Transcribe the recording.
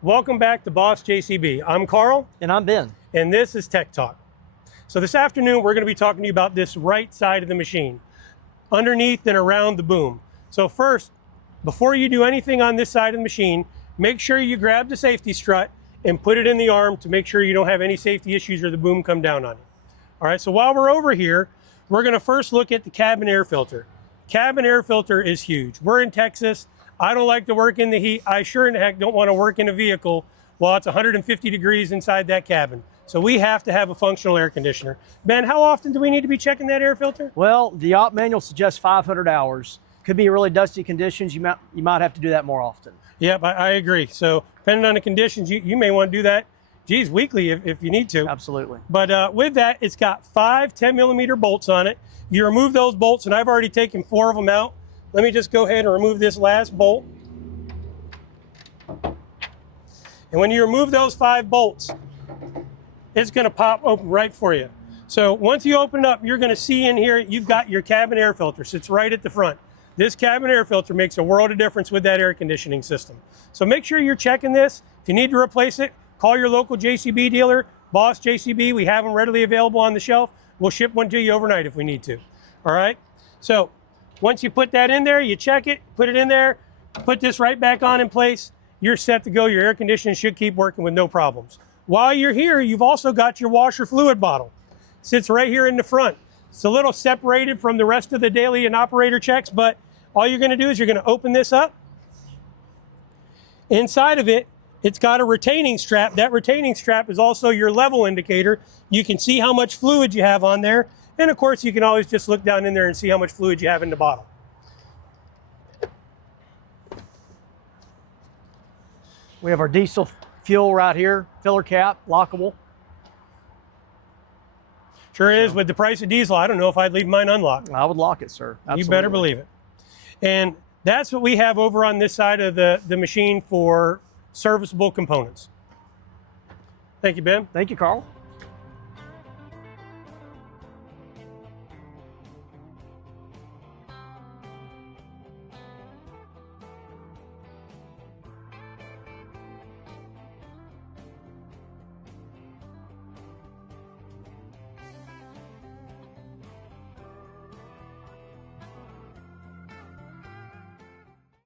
Welcome back to Boss JCB. I'm Carl. And I'm Ben. And this is Tech Talk. So this afternoon, we're going to be talking to you about this right side of the machine, underneath and around the boom. So first, before you do anything on this side of the machine, make sure you grab the safety strut and put it in the arm to make sure you don't have any safety issues or the boom come down on you. All right, so while we're over here, we're going to first look at the cabin air filter. Cabin air filter is huge. We're in Texas. I don't like to work in the heat. I sure in the heck don't want to work in a vehicle while it's 150 degrees inside that cabin. So we have to have a functional air conditioner. Ben, how often do we need to be checking that air filter? Well, the op manual suggests 500 hours. Could be really dusty conditions. You might have to do that more often. Yep, I agree. So depending on the conditions, you may want to do that, geez, weekly if you need to. Absolutely. But with that, it's got 5 10-millimeter bolts on it. You remove those bolts, and I've already taken 4 of them out. Let me just go ahead and remove this last bolt. And when you remove those 5 bolts, it's going to pop open right for you. So once you open it up, you're going to see in here, you've got your cabin air filter. Sits right at the front. This cabin air filter makes a world of difference with that air conditioning system. So make sure you're checking this. If you need to replace it, call your local JCB dealer, Boss JCB. We have them readily available on the shelf. We'll ship one to you overnight if we need to. All right? So once you put that in there, you check it, put it in there, put this right back on in place, you're set to go. Your air conditioning should keep working with no problems. While you're here, you've also got your washer fluid bottle. Sits right here in the front. It's a little separated from the rest of the daily and operator checks, but all you're going to do is you're going to open this up. Inside of it, it's got a retaining strap. That retaining strap is also your level indicator. You can see how much fluid you have on there. And of course, you can always just look down in there and see how much fluid you have in the bottle. We have our diesel fuel right here, filler cap, lockable. Sure is. With the price of diesel, I don't know if I'd leave mine unlocked. I would lock it, sir. Absolutely. You better believe it. And that's what we have over on this side of the machine for serviceable components. Thank you, Ben. Thank you, Carl.